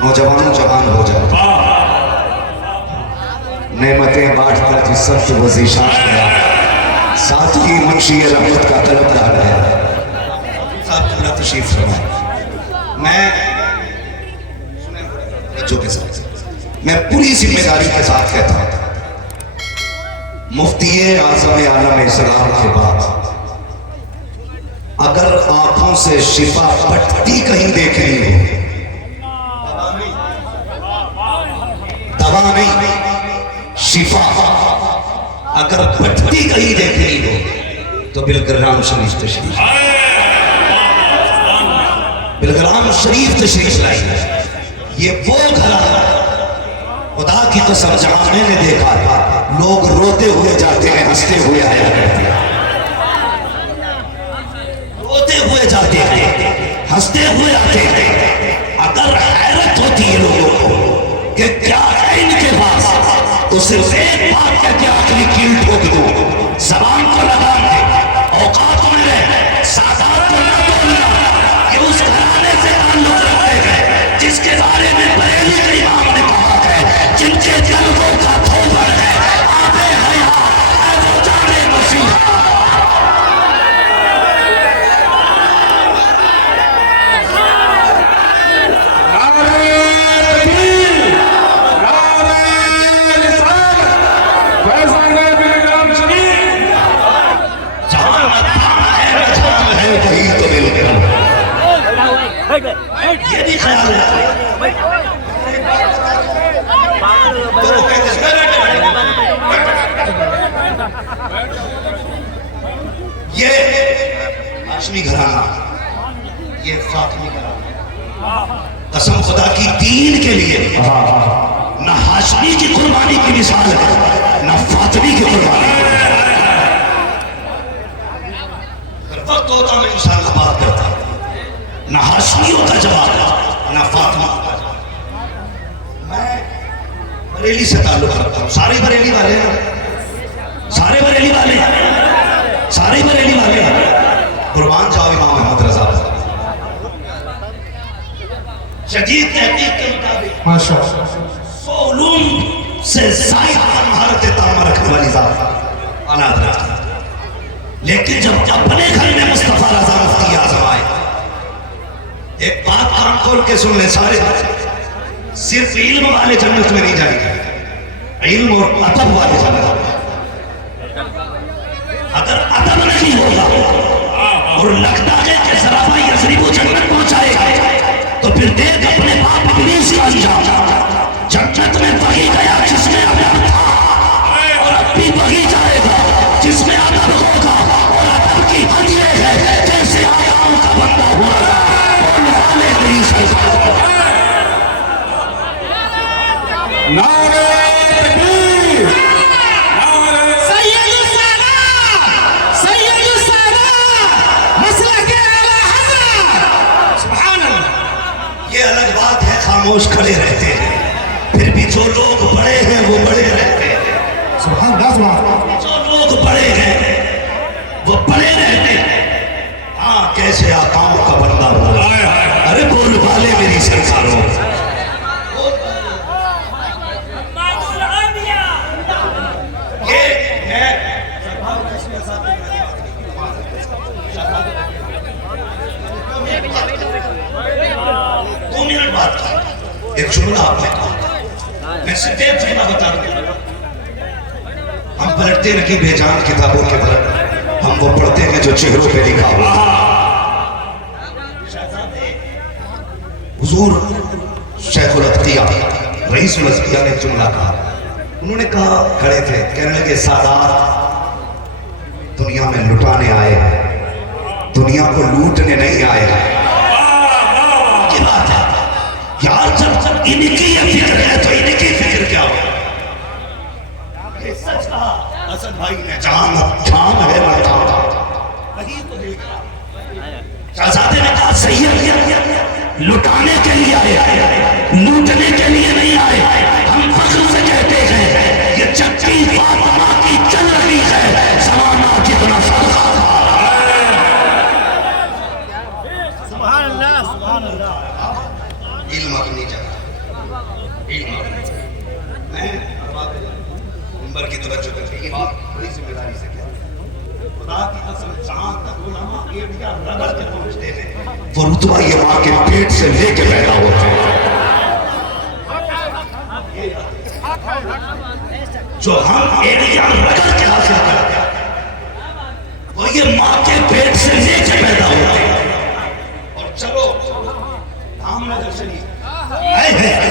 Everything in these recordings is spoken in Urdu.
نوجوان جوان ہو جاتا، نعمتیں بانٹ کر جس سخت وہ ذیشان گیا، ساتھ ہی منشی رحمت کا طلب دار گیا۔ صاحب اللہ تشریف فرمائے۔ میں پوری ذمہ داری کے ساتھ کہتا ہوں، مفتی اعظم عالم اسلام کے بعد اگر آنکھوں سے شفا پٹتی کہیں دیکھنی ہو، دوا نہیں شفا اگر پٹتی کہیں دیکھنی ہو تو بلگرام شریف تشریف، بلگرام شریف تشریف لائی۔ یہ وہ گھرانہ خدا کی قسم جہاں میں نے دیکھا لوگ روتے ہوئے جاتے ہیں، ہنستے ہوئے آیا کرتے ہیں، روتے ہوئے جاتے ہیں، ہنستے ہوئے آتے ہیں۔ اگر حیرت ہوتی ہے لوگوں کو کہ کیا ہے ان کے پاس، تو صرف ایک بات کہتے ہیں، آخری کیل ٹھوک دو، زبان کو لگام دے، اوقات میں رہے، سادات کو نہ بولنا۔ یہ اس گھرانے سے تعلق رکھتے ہیں جس کے بارے میں بریلی کے امام نے کہا ہے، جن کے جلووں کا تھوبر ہے آبے حیات ہے وہ جانے مسیح۔ یہ بھی خیال رکھیں، یہ ہاشمی گھرانہ، یہ فاطمی گھرانہ، قسم خدا کی دین کے لیے نہ ہاشمی کی قربانی کی مثال ہے نہ فاطمی کی قربانی۔ اگر وقت ہوتا میں انشاءاللہ بات کرتا، نہ ہاشمیوں کا جواب نہ فاطمہ کا جواب۔ میں بریلی سے تعلق رکھتا ہوں، سارے بریلی والے ہیں، سارے بریلی والے ہیں، سارے بریلی والے ہیں۔ قربان جاؤ امام احمد رضا شدید تحقیق کے مطابق 100 علوم سے زائد مہارت تعمیر رکھنے والی ذات آنات رکھتا ہے، لیکن جب اپنے گھر میں مصطفیٰ رضا مفتی اعظم آئے، ایک بات کان کھول کے سن لیں سارے، صرف علم والے جنت میں نہیں جائیں گے، علم اور ادب والے جنت میں۔ اگر ادب نہیں ہوگا اور لگتا ہے کہ ذرا یثرب کو جنت پہنچائے گا، تو پھر دیکھ اپنے باپ ابلیس کا انجام۔ جنت میں وہی گیا جس میں ادب تھا، اور اب بھی وہی جائے گا جس میں ادب ہوگا، اور ادب کی حد یہ ہے جیسے آیاؤں کا بندہ ہوا گا۔ نعرہ تکبیر، سید السادات، مسلک اعلی حضرت، سبحان اللہ۔ یہ الگ بات ہے خاموش کھڑے رہتے ہیں، پھر بھی جو لوگ بڑے ہیں وہ بڑے رہتے ہیں، سبحان اللہ۔ جو لوگ بڑے ہیں وہ بڑے رہتے ہیں۔ ہاں کیسے آقاؤں کا بندہ ہوا، ارے بول والے میری سرکاروں، ایک جملہ آپ نے کہا، میں صرف ایک جملہ بتا دوں، ہم پلٹتے رکھی بے جان کتابوں کے پر، ہم وہ پڑھتے ہیں جو چہروں پہ لکھا ہوا۔ حضور شیخ الاتقیاء رئیس الاتقیاء نے ایک جملہ کہا، انہوں نے کہا کھڑے تھے، کہنے لگے سادات دنیا میں لٹانے آئے ہیں، دنیا کو لوٹنے نہیں آئے ہیں۔ یہ بات ہے یار، جب ان کی یہ فکر ہے تو ان کی فکر کیا ہو؟ یہ سچ کہا حسن بھائی نے، جام ہے مردان وہی تو دیکھا۔ شہزادے نے کہا سید لٹانے کے لیے آئے، لوٹنے کے لیے نہیں آئے۔ ہم فخر سے کہتے ہیں یہ چکی فاطمہ کی چل رہی ہے، زمانہ کتنا فرقہ تھا۔ سبحان اللہ، سبحان اللہ۔ علم اپنی جگہ، میں نمبر کی توجہ کر کے یہ بات بڑی ذمہ داری سے کہتا ہوں، خدا کی قسم جہاں تک علماء ایڑیاں رگڑ کے پہنچتے ہیں وہ رتبہ یہ ماں کے پیٹ سے لے کے پیدا ہوتے ہیں۔ جو ہم ایڑیاں رگڑ کے حاصل کرتے ہیں وہ یہ ماں کے پیٹ سے لے کے پیدا ہوتے ہیں۔ اور چلو دھام نظر شریف اے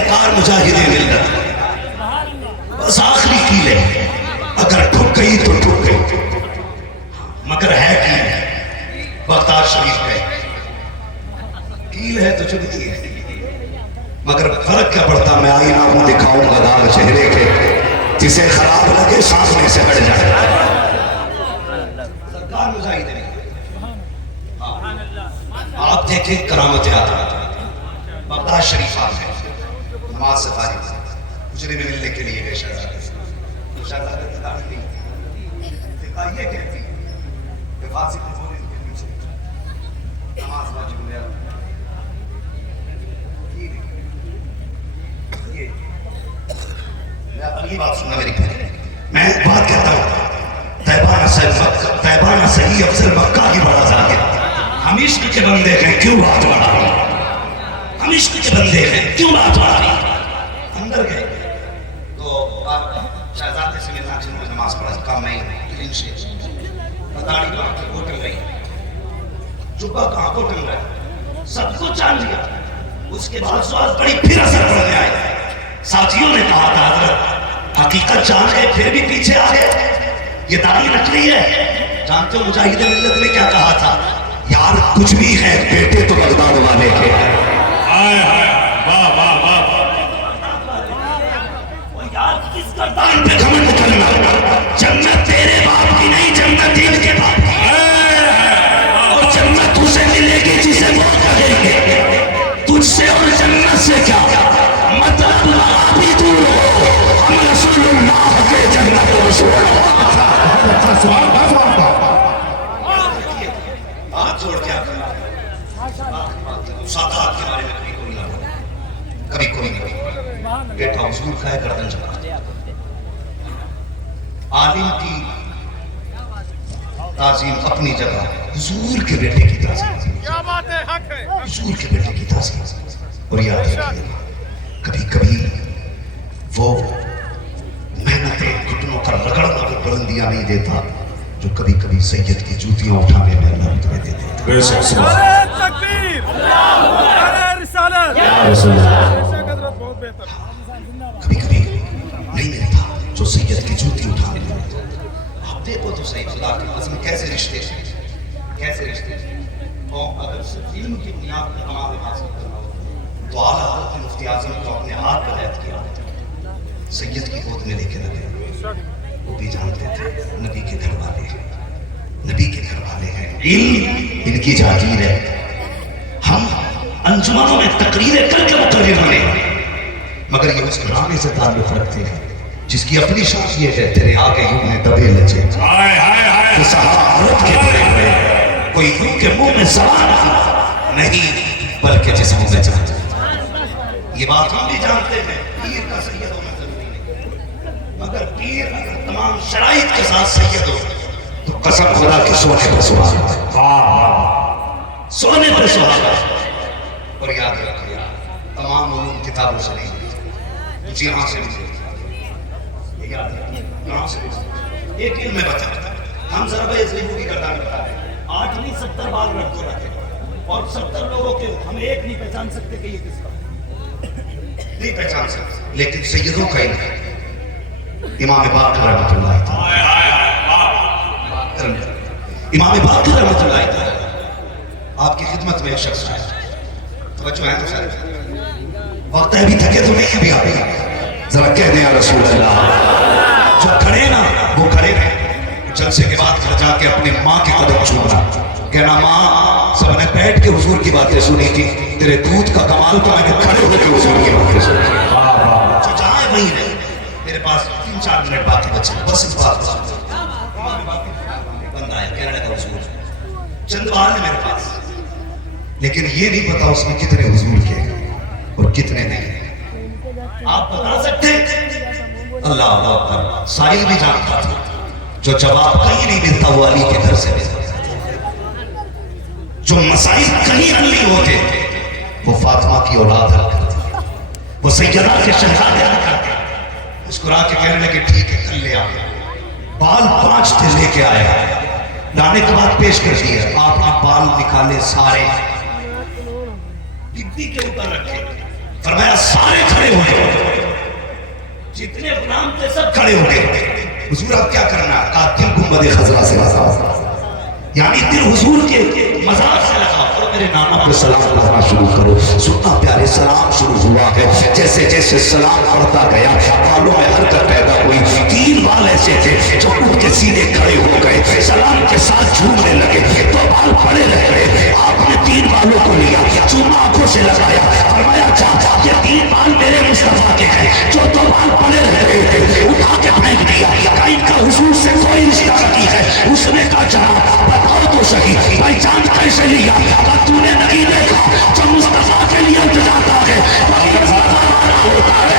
کار مجاہدین ملت بس آخری کیل ہے، اگر ٹھک گئی تو ٹھک گئی، مگر ہے کیل بغداد شریف ہے، کیل ہے تو چبتی ہے، مگر فرق کیا پڑتا، میں آئینہ ہوں دکھاؤں گا داغ چہرے کے، جسے خراب لگے سامنے سے ہٹ جائے۔ سرکار مجاہدین آپ دیکھیں کرامت بغداد شریف آتے ہیں، نماز سے فارغ حجرے میں ملنے کے لیے گئے شہزادہ کی داڑھی نہیں، فقہ یہ کہتی کہ فاسق ہونے کے پیچھے نماز واجب ہے۔ اگلی بات سننا میری، میں بات کہتا ہوں طیبانہ صحیح افضل مکہ کی بڑا ظاہر، ہم عشق کے بندے ہیں کیوں بات بڑھا رہی، ہم عشق کے بندے ہیں کیوں بات بڑھا رہی۔ اندر گئے تو شہزادے سے ملنا جنہوں نے نماز پڑھا کام نہیں علم سے، داڑھی کہاں کو ٹنگ رہی، جبہ کہاں کو ٹنگ رہا، سب کو جان لیا۔ اس کے بعد سوال پڑی پھر اثر پڑنے آئے، ساتھیوں نے کہا تھا حضرت حقیقت جان ہے پھر بھی پیچھے آ گئے، یہ داڑھی نکلی ہے۔ جانتے ہو مجاہد ملت نے کیا کہا تھا، یار کچھ بھی ہے بیٹے تو بغداد والے کے، ہائے ہائے واہ واہ واہ، کس گردان پہ گھمنڈ کرنا، جنت تیرے باپ کی نہیں جنت دین کے باپ کی، اور جنت اسے ملے گی جسے وہ کہیں گے، تجھ سے اور جنت سے کیا مطلب، لگا بھی دور ہو، ہم رسول اللہ کے جنت رسول اللہ۔ ہاتھ چھوڑ کے آپ ساتھ کے بارے میں کبھی کوئی نہ ہو، کبھی کوئی نہیں بیٹھا حضور کا ہے گردن جھکا، عالم کی تعظیم اپنی جگہ، حضور کے بیٹے کی تعظیم، حضور کے بیٹے کی تعظیم، اور یاد رکھیے کبھی کبھی وہ محنتیں گھٹنوں کا رگڑنا بھی بلندیاں نہیں دیتا جو کبھی کبھی سید کی جوتیاں اٹھانے میں اللہ تمہیں دے دیتا۔ بے شک سبحان تکبیر، نعرہ رسالت، بہت بہتر، کبھی کبھی نہیں ملتا جو سید کی جوتی اٹھانے میں دیتا۔ آپ دیکھو تو صحیح خدا کی قسم کیسے رشتے اور اگر صرف علم کی بنیاد پر ہمارے پاس تو اعلیٰ حضرت مفتی اعظم کو اپنے ہاتھ پر عہد کیا، سید کی گود میں لے کے لگے، وہ بھی جانتے تھے نبی کے گھر والے ہیں، نبی کے گھر والے ہیں، علم ان کی جاگیر ہے۔ ہم انجمنوں میں تقریریں کر کے مقرر بنے، مگر یہ اس گھرانے سے تعلق رکھتے ہیں جس کی اپنی شان یہ ہے تیرے آگے یوں میں دبے لچے، کہ صحابہ رت کے بڑے ہوئے، کوئی یوں کے منہ میں زبان نہیں بلکہ جسموں میں جان۔ یہ بات ہم بھی جانتے ہیں، پیر کا سید ہونا ضروری نہیں، مگر پیر اگر تمام شرائط کے ساتھ سید ہو تو قسم خدا کی سونے پہ سہاگا، سونے پہ سہاگا۔ اور یاد رکھو تمام علوم کتابوں سے نہیں ملتے، کچھ یہاں سے ملتے، یہ یاد رکھو یہاں سے ملتے۔ ایک علم میں بتا ہم ضرب ازلیموں کی گردان بتا رہے ہیں، 8 نہیں 70 بار رکھ کو رکھے، اور 70 لوگوں کے ہم ایک نہیں پہچان سکتے کہ یہ کس کا نہیں پہچان سکتے، لیکن سیدوں کا علم ہے۔ امام باقر رحمۃ اللہ تعالی، امام باقر رحمۃ اللہ تعالی آپ کی خدمت میں ایک شخص آیا، توجہ ہے تو سارے وقت ہے ابھی تھکے تو نہیں ابھی آ گیا، ذرا کہہ دیں یا رسول اللہ، جو کھڑے نا وہ کھڑے رہے، جلسے کے بعد گھر جا کے اپنی ماں کے قدم چھوڑنا، کہنا ماں سب نے بیٹھ کے حضور کی باتیں سنی تھی، تیرے دودھ کا کمال تو میں نے کھڑے ہو کے حضور کی باتیں سنی، جو جائے وہیں رہے۔ میرے پاس 3-4 منٹ باقی بچے، بس اس بات بند آیا، کہنے لگا حضور چند بار ہے میرے پاس، لیکن یہ نہیں پتا اس میں کتنے حضور کے اور کتنے نہیں۔ آپ بتا سکتے ہیں؟ اللہ اکبر، سائل بھی جانتا تھا جو جواب کہیں نہیں ملتا وہ علی کے گھر سے ملتا، جو مسائل کہیں حل نہیں ہوتے وہ فاطمہ کی اولاد حل کرتی، وہ سیدہ کے شہزادے حل کرتے۔ مسکرا کے کہنے لگے ٹھیک ہے کل لے آئے، بال 5 تھے لے کے آئے، لانے کے بعد پیش کر دیے، آپ نے بال نکالے سارے بی کے اوپر رکھے، فرمایا سارے کھڑے ہوئے، جتنے غلام تھے سب کھڑے ہوئے۔ حضور اب کیا کرنا؟ کہا دل گنبد خضرا سے لگاؤ، یعنی دل حضور کے مزار سے لگاؤ اور میرے نانا پہ سلام پڑھنا شروع کرو۔ سننا پیارے، سلام شروع ہوا ہے، جیسے جیسے سلام پڑھتا گیا بالوں میں حرکت پیدا ہوئی، 3 بال ایسے تھے جو اٹھ کے سیدھے کھڑے ہو گئے، سلام کے ساتھ جھومنے لگے، 2 بال پڑے رہ گئے، آپ نے 3 بالوں کو لیا، چوما آنکھوں سے لگایا، فرمایا چاچا یہ 3 بال میرے مصطفیٰ کے ہیں، جو 2 بال پڑے رہ گئے تھے اٹھا کے پھینک دیا، کہا ان کا حضور سے کوئی رشتہ نہیں ہے۔ اس نے کہا جناب بتاؤ تو صحیح بھائی چاند کیسے لیا؟ کہا تو نے نہیں دیکھا جو مصطفیٰ کے لیے اٹھ جاتا ہے وہی مصطفیٰ والا ہوتا ہے۔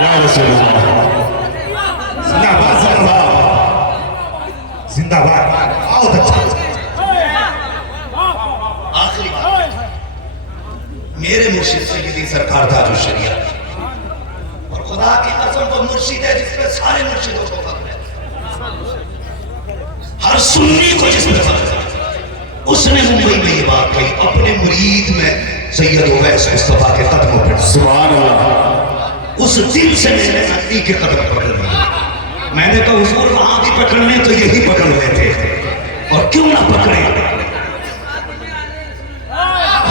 یا رسول اللہ، زندہ باد، زندہ باد، زندہ باد، بہت اچھا۔ آخری بات، میرے مرشد سیدی سرکار تاج الشریعت، اور خدا کی قسم وہ مرشد ہے جس پہ سارے مرشدوں کو فخر ہے، ہر سنی کو جس پہ فخر ہے۔ اس نے ممبئی میں یہ بات کہی، اپنے مرید میں سید اویس مصطفیٰ کے قدموں پہ، سبحان اللہ، اس دل سے میں نے نبی کے قدم پکڑ لیے۔ میں نے کہا حضور وہاں بھی پکڑنے تو یہی پکڑ لیتے اور کیوں نہ پکڑے؟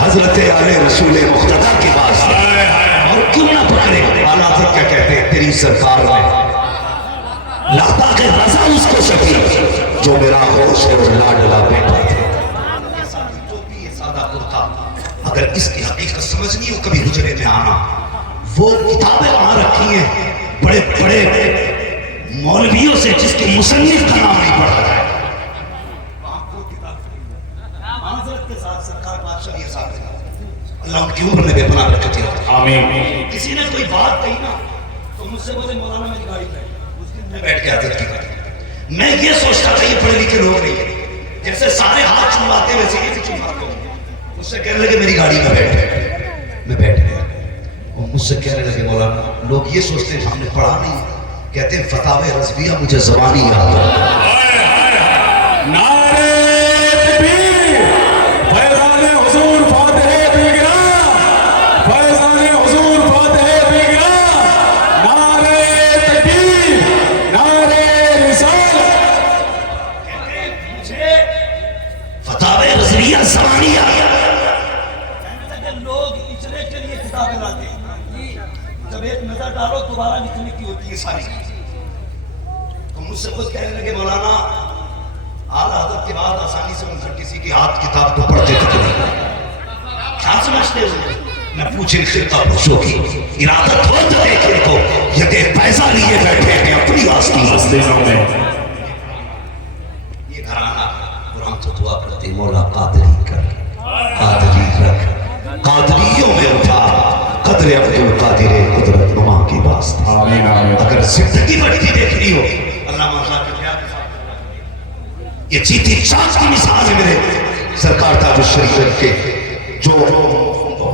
حضرت آل رسول مقتدی کے پاس اور کیوں نہ پکڑے؟ اعلیٰ حضرت کیا کہتے ہیں؟ تیری سرکار میں لاتا کے رضا اس کو شفیع جو میرا ہوش ہے اور لاڈلا بیٹا تھا۔ یہ سادی ٹوپی، یہ سادہ کرتا، اگر اس کی حقیقت سمجھنی ہو کبھی حجرے میں آنا، وہ کتابیں وہاں رکھی ہیں بڑے بڑے مولویوں سے جس کے مصنف کا نام نہیں پڑھا جائے، معذرت کے ساتھ سرکار بادشاہ یہ صاحب اللہ ان کی عمر میں بے پناہ برکت عطا۔ آمین۔ کسی نے کوئی بات کہی نا تو مجھ سے بولے مولانا میری گاڑی پہ، اس دن میں بیٹھ کے حضرت کی گاڑی، میں یہ سوچتا تھا یہ پڑھے لکھے لوگ نہیں ہیں، جیسے سارے ہاتھ چماتے ویسے یہ بھی چماتے ہوں، مجھ سے کہنے لگے میری گاڑی میں بیٹھ، میں بیٹھ گیا، اور مجھ سے کہنے لگے مولانا لوگ یہ سوچتے ہیں ہم نے پڑھا نہیں، کہتے ہیں فتاوی رضویہ مجھے زبانی یاد ہے۔ نعرے تکبیر، فیضان حضور فاتح بگرا، فیضان حضور فاتح بگرا، نعرے تکبیر، نعرے رسالت۔ کہتے ہیں مجھے فتاوی رضویہ زبانی یاد ہے۔ کہنے لگے لوگ اجرے کے لیے کتابیں لاتے ہیں، جب ایک نظر ڈالو دوبارہ لکھنے کی ہوتی ہے ساری، تو مجھ سے خود کہنے لگے مولانا اعلیٰ حضرت کے بعد آسانی سے منظر کسی کی ہاتھ کتاب کو پڑھتے تک نہیں، کیا سمجھتے ہو؟ میں پوچھیں خطہ پوچھو کی ارادت ہو تو دیکھیں کو یدے پیسہ لیے بیٹھے ہیں اپنی واسطی میں یہ گھرانہ قرآن تو دعا کرتے مولا قادری کر، قادری رکھ، قادریوں میں اٹھا قدر عبد القادر قدرت نما کی واسطہ۔ آمین آمین۔ اگر زندگی بڑھتی دیکھنی ہو علامہ صاحب کے خیال یہ چیتی چاند کی مثال ہے میرے سرکار تاج الشریعت کے، جو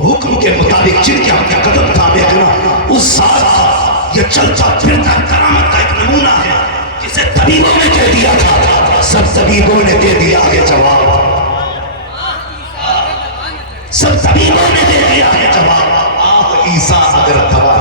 حکم کے مطابق جن کے ہم کا قدم تھامے کرنا اس ذات کا یہ چلتا پھرتا کرامت کا ایک نمونہ ہے جسے طبیبوں نے کہہ دیا تھا، سب طبیبوں نے دے دیا ہے جواب، سب طبیبوں نے دے دیا ہے جواب، آپ عیسیٰ اگر دوا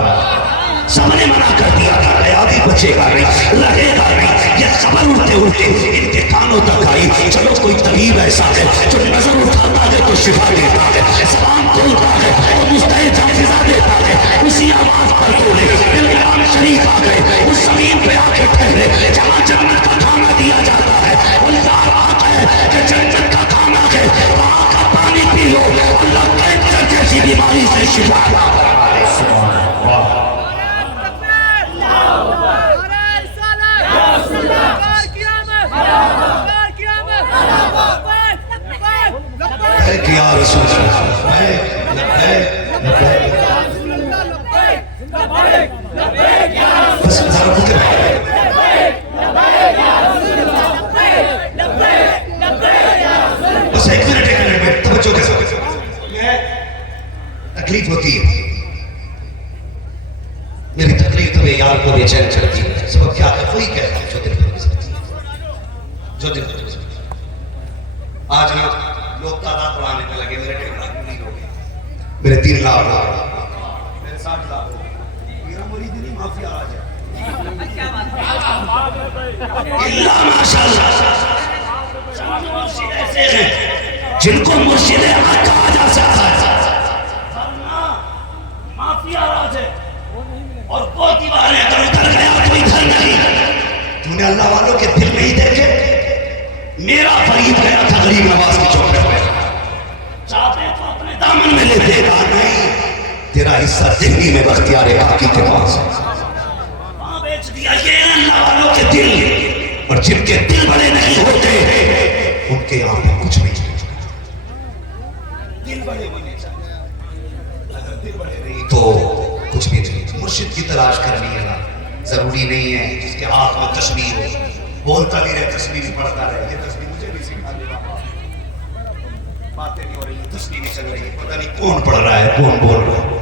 سب نے منع کر دیا تھا قیادی بچے گا نہیں، رہے گا نہیں، یہ خبر اڑتے اڑتے ان کے کانوں تک آئی، چلو کوئی طبیب ایسا ہے جو نظر اٹھاتا ہے تو شفا دیتا ہے، زبان کھولتا ہے اور مستعد حافظہ دیتا ہے، اسی آواز پر بولے دلگرام شریف آ گئے، اس زمین پہ آ کے ٹھہرے جہاں جنت کا کھانا دیا جاتا ہے، اللہ بات ہے کہ جنت کا کھانا ہے وہاں کا پانی پی لو، اللہ کینسر جیسی بیماری سے شفا دیتا ہے۔ لبیک یا رسول اللہ، لبیک لبیک لبیک، بس ذرا رکے بس ایک منٹ میں توجہ کے ساتھ تکلیف ہوتی ہے، میری تکلیف تو یار کو بے چین کرتی ہے، سبب کیا ہے؟ وہی کہتا ہوں جو دل پر گزرتی ہے، جو دل پر گزرتی ہے۔ آج نا لوگ تعداد بڑھانے میں لگے، میرے 1.5 لاکھ مرید ہو گئے، میرے 3 لاکھ ہو گئے، میرے 60 لاکھ ہو گئے، میرا مرید نہیں مافیا آ جائے اللہ ماشاءاللہ، مرشد ایسے ہیں جن کو مرشد احمد کہا جا سکتا ہے، مافیا آ جائے اور وہ دیواریں اگر اتر گیا تو ادھر نہیں۔ تو نے اللہ والوں کے دل نہیں دیکھے؟ میرا فرید گیا تھا غریب نواز کی چوکڑے پہ، چاہتے تو اپنے دامن میں لے دے گا، نہیں تیرا حصہ دہلی میں بختیار حقی کے پاس ہے، وہاں بیچ دیا۔ یہ اللہ والوں کے دل، اور جن کے دل بڑے نہیں ہوتے ان کے یہاں پہ کچھ نہیں ہوتا۔ دل بڑے ہونے چاہیے، اگر دل بڑے نہیں تو کچھ بھی نہیں۔ مرشد کی تلاش کرنی ہے نا، ضروری نہیں ہے جس کے ہاتھ میں تسبیح ہو، بولتا بھی رہے تسبیح بھی پڑھتا رہے۔ یہ تسبیح مجھے بھی سکھا دے بابا، باتیں نہیں ہو رہی، تسبیح بھی چل رہی ہے، پتہ نہیں کون پڑھ رہا ہے کون بول رہا ہے۔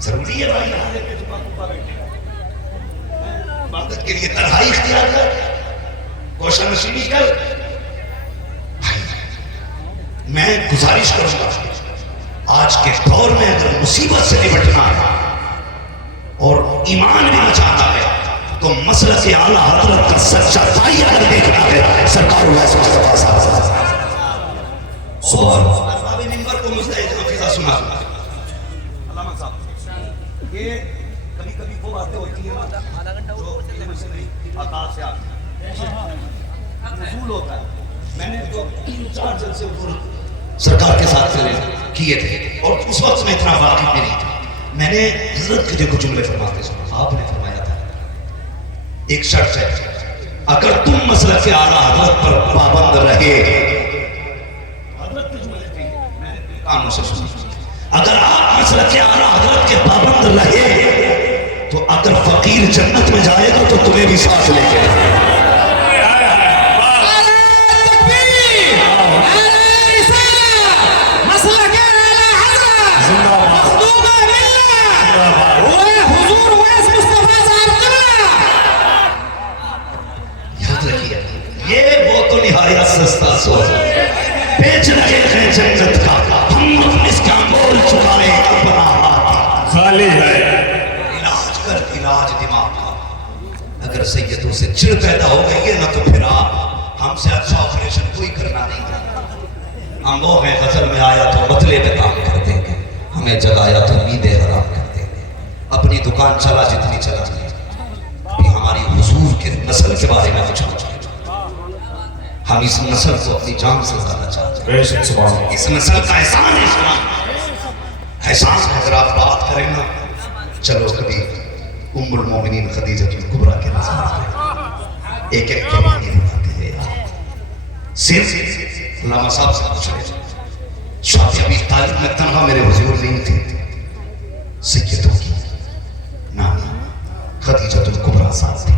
ضروری ہے بھائی حالے پہ دکان کو بیٹھے عبادت کے لیے تنہائی اختیار کر، کوشش نشینی کر۔ میں گزارش کروں گا آج کے دور میں اگر مصیبت سے نمٹنا ہے اور ایمان بھی بچانا ہے تو مسلک اعلیٰ حضرت کا سچا دائی اگر دیکھنا ہے سرکار اللہ مصطفیٰ صاحب اور ارباب منبر کو مستعد حافظہ سنا۔ علامہ صاحب یہ کبھی کبھی وہ باتیں ہوتی ہیں جو علم سے نہیں آکاش سے آتی ہیں، نزول ہوتا ہے۔ میں نے تو 3-4 جلسے سرکار کے ساتھ کیے تھے اور اس وقت میں اتنا واقف بھی نہیں تھا۔ میں نے حضرت کے جو جملے فرماتے سنا، آپ نے فرمایا تھا ایک شرط ہے، اگر تم مسلک اعلیٰ حضرت پر پابند رہے، حضرت کے جملے تھے میں نے کانوں سے سنا، اگر آپ مسلک اعلیٰ حضرت کے پابند رہے تو اگر فقیر جنت میں جائے گا تو تمہیں بھی ساتھ لے کے جائے گا۔ سستا سوز بیچ رہے ہیں جنت کا، ہم اس کا مول چکائے اپنا ہاتھ خالی ہے۔ علاج کر علاج دماغ کا، اگر سیدوں سے چڑ پیدا ہو گئی ہے نا تو پھر آپ ہم سے اچھا آپریشن کوئی کرنا نہیں۔ ہم وہ ہیں غزل میں آیا تو بدلے میں کام کر دیں گے، ہمیں جگایا تو نیندیں حرام کر دیں گے۔ اپنی دکان چلا جتنی چلا بھی ہماری حضور کے نسل کے بارے میں کچھ کچھ ہم اس نسل کو اپنی جان سے زیادہ چاہتے ہیں۔ اس نسل کا احسان احسان اگر آپ بات کریں نا، چلو کبھی ام المومنین خدیجہ الکبریٰ کے نظر ایک ایک قربانی بناتے ہوئے صرف علامہ صاحب سے پوچھ رہے شاہ ابی طالب میں تنہا میرے حضور نہیں تھے، سیدوں کی نانی خدیجہ الکبریٰ ساتھ تھی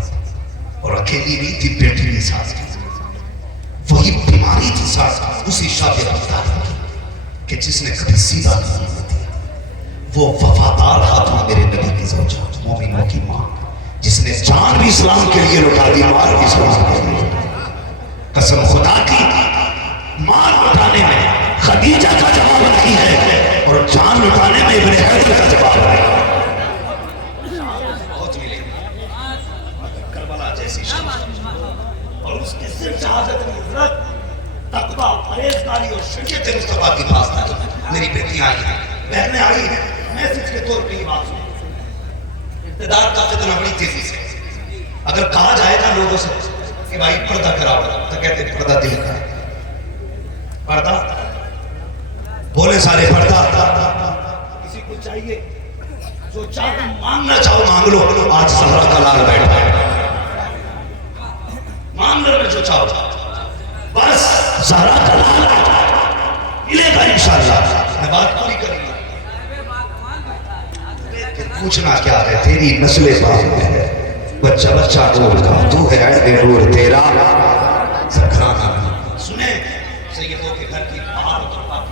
اور اکیلی نہیں تھی، بیٹی بھی ساتھ تھی۔ وہی بیماری تھی ساتھ اسی شاہ ابی طالب کی کہ جس نے کبھی سیدھا نہیں دیا، وہ وفادار خاتون میرے نبی کی زوجہ مومنوں کی ماں جس نے جان بھی اسلام کے لیے لٹا دی، مال بھی اسلام کے لیے لٹا دی۔ قسم خدا کی مال لٹانے میں خدیجہ کا جواب نہیں ہے اور جان لٹانے میں ابن حیدر کا جواب ہے۔ بہت ملے کربلا جیسی شہادت اور اس کے صرف شہادت میں عزت، تقویٰ، پرہیزگاری اور شریعت مصطفیٰ کی پاسداری۔ میری بیٹیاں آئی ہیں، بہنیں آئی ہیں، میسج کے طور پہ یہ بات سنیں۔ اقتدار کا فتنہ بڑی تیزی سے اگر کہا جائے گا لوگوں سے کہ بھائی پردہ کراؤ تو کہتے ہیں پردہ دل کا ہے، پردہ بولے سارے پردہ۔ کسی کو چاہیے جو چاہے مانگنا چاہو مانگ لو، آج زہرا کا لال بیٹھا ہے، مانگ لو جو چاہو، بس زہرا کا لال ملے گا انشاءاللہ، میں بات پوری کروں گا۔ پوچھنا کیا ہے، تیری نسل باپ میں ہے بچہ بچہ نور کا، تو ہے عین نور تیرا سکھانا۔ سنیں سیدوں کے گھر کی بات اور بات،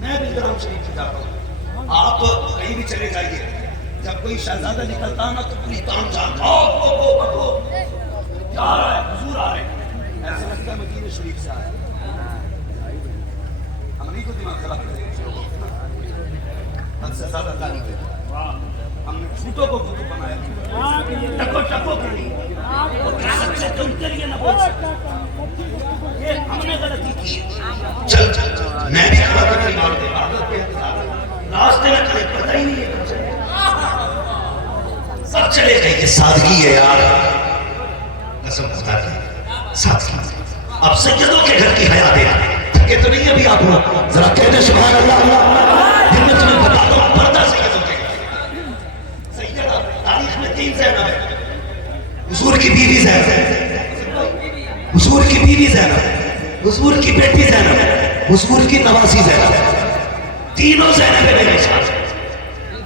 میں بھی درہم شریف جاتا ہوں، آپ کہیں بھی چلے جائیے، جب کوئی شہزادہ نکلتا نا تو پوری تام جان جا رہا ہے، حضور آ رہے ہیں، ایسے لگتا ہے مدینہ شریف سے آیا۔ ہم نہیں کو دماغ خراب کریں، حد سے زیادہ تعریف ہے، ہم نے جھوٹوں کو کتب بنایا، ٹکو ٹکو کے لیے، اور سچے تم کے لیے نہ بول سکتے، یہ ہم نے غلطی کی۔ چل میں بھی کھڑا تھا ایمان کے عبادت کے انتظار، راستے میں کھڑے پتہ ہی نہیں ہے کب چلے، سب چلے گئے۔ یہ سادگی ہے یار، قسم خدا کی سادگی۔ اب سیدوں کے گھر کی حیا دیکھ، تھکے تو نہیں ابھی آپ لوگ، ذرا کہتے سبحان اللہ۔ جن میں تمہیں بتا دو پردہ سیدوں کے گھر، سیدہ تاریخ میں 3 زینب ہے، حضور کی بیوی زینب، حضور کی بیوی زینب، حضور کی بیٹی زینب، حضور کی نواسی زینب، تینوں زینب میں مثال،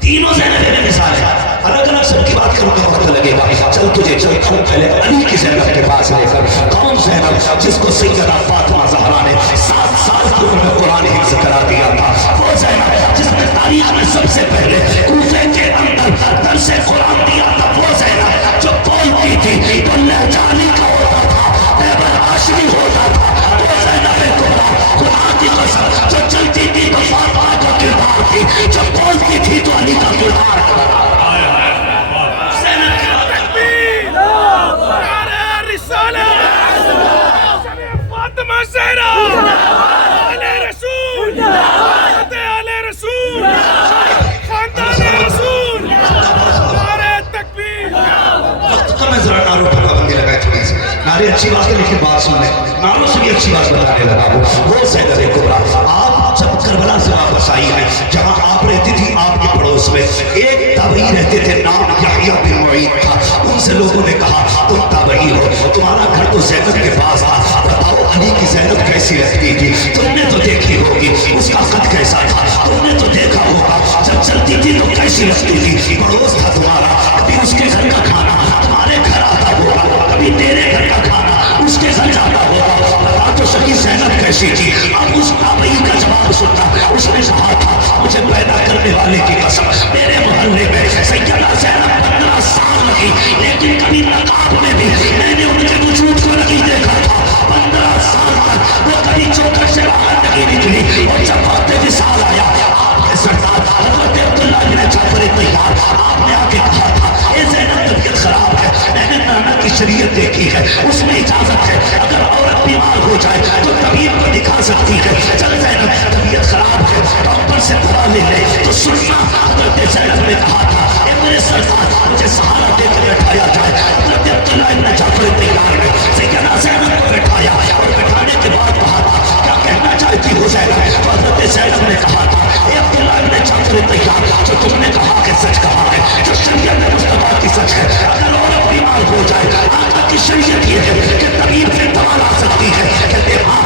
تینوں زینب میں مثال ہے۔ الگ الگ سب کی بات کروں گا وقت لگے گا، چل تجھے چلتا ہوں پہلے علی کی زینب کے پاس لے کر۔ کون زینب؟ جس کو سیدہ فاطمہ زہرا نے 7 سال کی عمر میں قرآن حفظ کرا دیا تھا، وہ زینب جس نے تاریخ میں سب سے پہلے کوفے کے اندر درس قرآن دیا تھا، وہ زینب جو بولتی تھی تو لہجہ علی کا ہوتا تھا، پیبر عاشقی ہوتا تھا، وہ زینب قرآن کی قسم جو چلتی تھی تو فاطمہ کا کردار تھی، جو بولتی تھی تو علی کا کردار تھا۔ فاطمہ زہرا آل رسول، آل رسول، خاندان رسول، نعرہ تکبیر۔ وقت کا میں ذرا نعروں پر پابندی لگائے تھوڑی سی، نعرے اچھی بات ہے لیکن بات سن لیں، نعروں سے بھی اچھی بات بتانے لگا ہوں۔ وہ زینب کبریٰ آپ جب کربلا سے واپس آئی ہیں، جہاں آپ رہتی تھی آپ کے پڑوس میں ایک تابعی رہتے تھے، نام یحییٰ بن معین تھا۔ ان سے لوگوں نے کہا تم تابعی ہو، تمہارا گھر تو زینب کے پاس تھا، بتاؤ علی کی زینب کیسی رہتی تھی؟ تم نے تو دیکھی ہوگی، اس کا قد کیسا تھا، تم نے تو دیکھا ہوگا، جب چلتی تھی تو کیسی لگتی تھی، پڑوس تھا تمہارا، کبھی اس کے گھر کا کھانا تمہارے گھر آتا ہوگا، کبھی تیرے گھر کا کھانا اس کے گھر جاتا ہوگا، بتا تو سکی زینب کیسی تھی؟ اب اس تابعی کا جواب سنتا، اس نے کہا تھا مجھے پیدا کرنے والے کی قسم، میرے محلے میں سیدہ زینب 15 سال رہی، لیکن کبھی نقاب میں بھی میں نے ان کے وجود کو نہیں دیکھا تھا، 15 سال تک وہ کبھی چوکر سے باہر نہیں نکلی، اور جب وقت وصال آیا آپ کے سردار حضرت عبداللہ بن جعفر طیار آپ نے آ کے کہا تھا اے زینب طبیعت خراب ہے، میں نے نانا کی شریعت دیکھی ہے، اس میں اجازت ہے اگر عورت بیمار ہو جائے تو طبیب کو دکھا سکتی ہے، چل زینب طبیعت خراب ہے ڈاکٹر سے دوا لے لے تو سننا۔ حضرت زینب نے کہا تھا اے میرے سردار مجھے سہارا دے کر بٹھایا جائے، حضرت عبداللہ بن جعفر طیار نے سیدنا زینب کو بٹھایا اور بٹھانے کے بعد کہا تھا کیا کہنا چاہتی ہو زینب؟ تو حضرت زینب نے کہا تھا اے عبداللہ بن جعفر طیار جو تم نے کہا کہ سچ کہا ہے، جو شریعت مصطفیٰ کی سچ ہے، اگر عورت بیمار ہو جائے آقا کی شریعت یہ ہے کہ طبیب سے دوا لا سکتی ہے، کہتے ہاں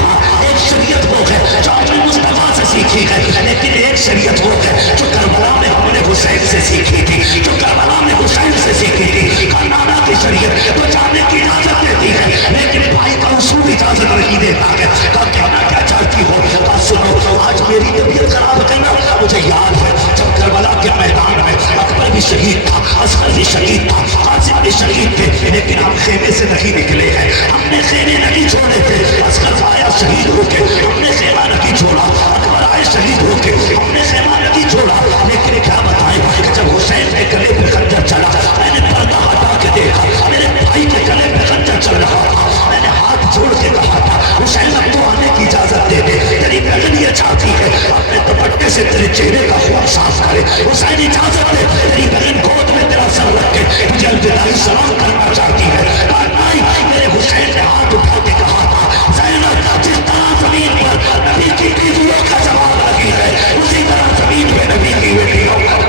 ایک شریعت وہ ہے جو اپنے مصطفیٰ سے سیکھی ہے، لیکن ایک شریعت وہ ہے جو کربلا میں ہم نے حسین سے سیکھی تھی، جو کربلا میں حسین سے سیکھی تھی۔ نانا کی شریعت تو جانے کی اجازت دیتی ہے، لیکن بھائی کا اصول اجازت نہیں دیتا ہے۔ کہنا کیا چاہتی ہو؟ بات سنو، آج میری طبیعت خراب ہے نا، مجھے یاد ہے جب کربلا کے میدان میں اکبر بھی شہید تھا، اصغر بھی شہید تھا، قاسم بھی شہید تھے، لیکن ہم خیمے سے نہیں نکلے ہیں، ہم نے خیمے نہیں چھوڑے تھے، اصغر آیا شہید ہو کے ہم نے خیمہ نہیں چھوڑا، اکبر آئے شہید ہو کے ہم نے خیمہ نہیں چھوڑا، لیکن کیا بتائیں کہ جب حسین کے گلے پہ خنجر چلا میں نے پردہ ہٹا کے دیکھا، میرے بھائی کے گلے پہ خنجر چل رہا تھا، میں نے ہاتھ جوڑ کے کہا تھا حسین اب تو آنے کی اجازت دے دے، تیری بہن یہ چاہتی ہے اپنے دوپٹے سے تیرے چہرے کا خون صاف کرے، حسین اجازت دے، تیری بہن گود میں تیرا سر رکھ کے تجھے الوداعی سلام کرنا چاہتی ہے۔ میرے حسین نے ہاتھ اٹھا کے کہا تھا زینب جس طرح زمین پر نبی کی بیویوں کا جواب لگی ہے اسی طرح زمین پہ نبی کی بیویوں کا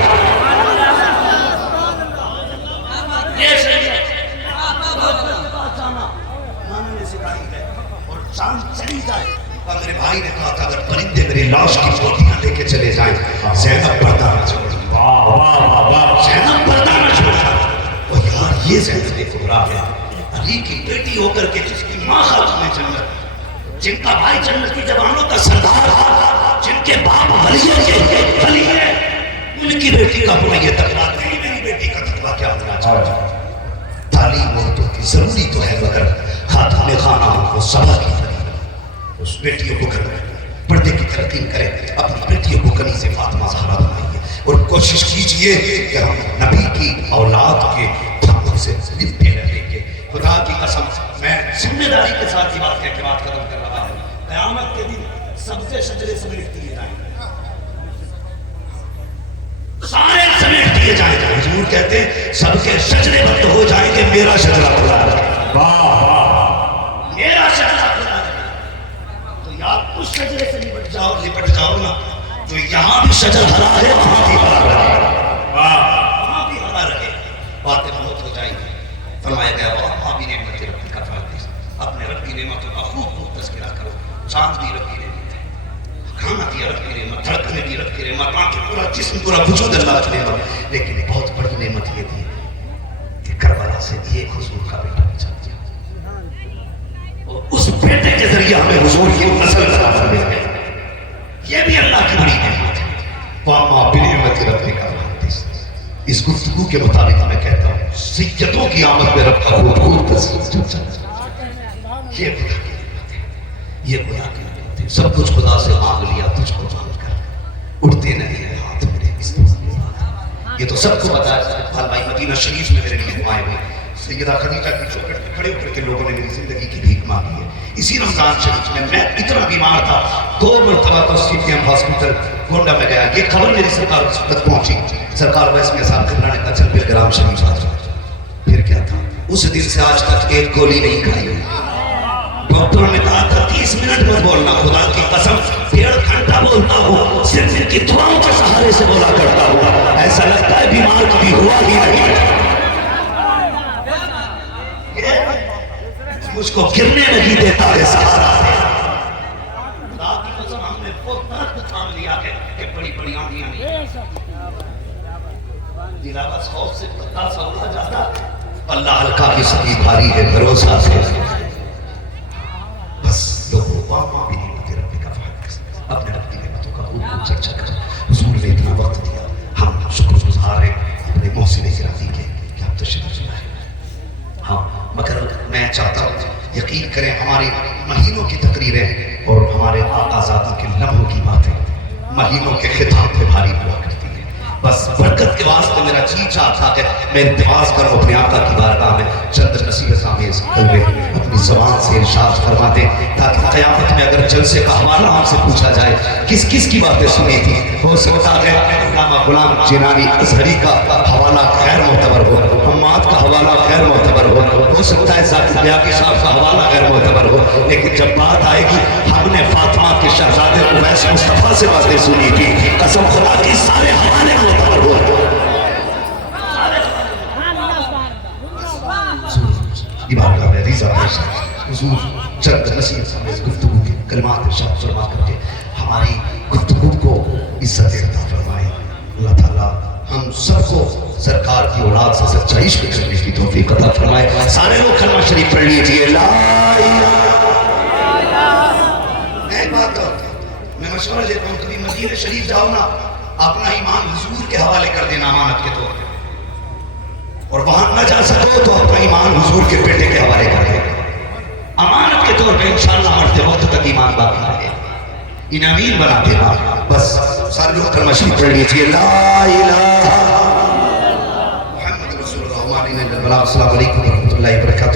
بھائی نے کہا تھا اگر پرندے میری لاش کی پوٹیاں لے کے چلے جائیں زینب پردہ نہ چھوڑ، زینب پردہ نہ چھوڑ۔ اور یار یہ زینب کبریٰ ہے، علی کی بیٹی ہو کر کے جس کی ماں خاتون جنت، جن کا بھائی جنت کی جوانوں کا سردار تھا، جن کے باپ ولی ہے، ان کی بیٹی کا ہونا یہ تقوا نہیں، میری بیٹی کا تقوا کیا ہونا چاہیے؟ تعلیم عورتوں کی ضروری تو ہے، مگر خاتون خانہ وہ صبر کی طریق اس بیٹیوں کو کریں، پردے کی ترقیم کریں، اپنی بیٹیوں کو کنیز فاطمہ زہرا بنائیے اور کوشش کیجئے کہ ہم نبی کی اولاد کے دھموں سے لپٹے رہیں گے۔ خدا کی قسم میں ذمہ داری کے ساتھ یہ بات کہہ کے بات ختم کر رہا ہوں، قیامت کے دن سبزے شجرے سمیٹ دیے جائیں گے، سارے سمیٹ دیے جائیں گے۔ حضور کہتے ہیں سب کے شجرے بند ہو جائیں گے، میرا شجرہ کھلا رہے، میرا شجرہ کھلا رہے۔ تو یار اس شجرے سے لپٹ جاؤ نا، جو یہاں بھی شجر ہرا ہے وہاں بھی ہرا رہے، وہاں بھی ہرا رہے، باتیں بہت ہو جائیں گی۔ فرمایا گیا وہاں بھی نعمت ربی کا فائدہ، اپنے رب کی نعمتوں کا خوب تذکرہ کرو۔ چاند دی رب کی نعمت ہے، کھانا دیا رب کی نعمت، دھڑکنے دی رب کی نعمت، آنکھیں پورا جسم پورا وجود اللہ کی نعمت، لیکن بہت بڑی نعمت یہ دی کہ کربلا سے ایک حضور کا بیٹا بچا دیا، اور اس بیٹے کے ذریعے ہمیں حضور کی نسل کا مل گئی، یہ بھی اللہ کی بڑی نعمت ہے۔ وَأَمَّا بِنِعْمَتِ رَبِّكَ فَحَدِّثْ۔ اس گفتگو کے مطابق میں کہتا ہوں سیدوں کی آمد میں رب کا خوب تصویر یہ خدا کی نعمت ہے، یہ خدا کی نعمت ہے۔ سب کچھ خدا سے مانگ لیا، تجھ کو مانگ کر اٹھتے نہیں ہیں ہاتھ میرے اس طرح، یہ تو سب کو پتا ہے۔ حال بھائی مدینہ شریف میں میرے لیے دعائیں ہوئی، سیدہ خدیجہ کی چوکھٹ پہ کھڑے ہو کر کے لوگوں نے میری زندگی کی بھیک مانگی ہے۔ اسی رمضان شریف میں اتنا بیمار تھا، 2 مرتبہ تو سی پی ایم ہاسپٹل گونڈا میں گیا، یہ خبر میری سرکار تک پہنچی، سرکار ویس میں صاحب قبلہ نے کہا چل پھر گرام شریف آ جاؤ۔ پھر کیا تھا، اس دن سے آج تک ایک گولی نہیں کھائی ہوئی۔ ڈاکٹروں نے کہا تھا 30 منٹ مت بولنا، خدا کی قسم 1.5 گھنٹہ بولتا ہوں، صرف ان کی دعاؤں کے سہارے سے بولا کرتا ہوں، ایسا لگتا ہے بیمار کبھی ہوا ہی نہیں۔ مجھ کو گرنے نہیں دیتا ہے سہارا سے، خدا کی قسم ہم نے وہ درد تھام لیا ہے کہ بڑی بڑی آندیاں نہیں، دلاوت خوف سے پتہ سا اڑا جاتا، اللہ ہلکا کی سبھی بھاری ہے بھروسہ سے۔ بس لوگوں وہاں بھی نعمت رب کا فائدہ، اپنے رب کی نعمتوں کا خوب چرچا کر، حضور نے اتنا وقت دیا، ہم شکر گزار ہیں اپنے محسن کرافی کے کہ آپ تشریف لائے۔ ہاں مگر میں چاہتا ہوں یقین کریں ہماری مہینوں کی تقریریں اور ہمارے آقازادوں کے لمحوں کی باتیں مہینوں کے خطاب پہ بھاری ہوا کرتی ہیں، بس برکت کے واسطے میرا جی چاہتا ہے میں التماس کروں اپنے آقا کی بارگاہ میں چند نصیحت آمیز کلمے اپنی زبان سے ارشاد فرما دیں، تاکہ قیامت میں اگر جلسے کا حوالہ ہم سے پوچھا جائے کس کس کی باتیں سنی تھی، ہو سکتا ہے علامہ غلام جیلانی ازہری کا حوالہ غیر معتبر ہو، حماد کا حوالہ غیر معتبر ہو سکتا ہے ذاکر بیاقی صاحب کا حوالہ غیر معتبر ہو، لیکن جب بات آئے گی ہم نے فاطمہ کے شہزادے اویس مصطفیٰ سے باتیں سنی تھی، قسم خدا کی سارے حوالے معتبر ہو۔ عبادت میں ریزہ پیش حضور چند نصیحت سمیز گفتگو کے کلمات ارشاد فرما کر کے ہماری گفتگو کو عزت عطا فرمائے۔ اللہ تعالیٰ ہم سب کو سرکار کی اولاد سے سچا عشق کرنے کی توفیق عطا فرمائے۔ سارے لوگ کلمہ شریف پڑھ لیجئے، لا الہ۔ میں ایک بات کرتا ہوں، میں مشورہ دیتا ہوں کبھی مدینہ شریف جاؤ نا، اپنا ایمان حضور کے حوالے کر دینا امانت کے طور پہ، اور وہاں نہ جا سکو تو اپنا ایمان حضور کے بیٹے کے حوالے کر دے، امانت کے طور پہ انشاءاللہ مرتے وقت تک ایمان باقی رہے، انہیں امین بنا دینا۔ بس سارے لوگ کلمہ شریف پڑھ لیجئے، لا الہ محمد رسول اللہ، السلام علیکم ورحمۃ اللہ وبرکاتہ۔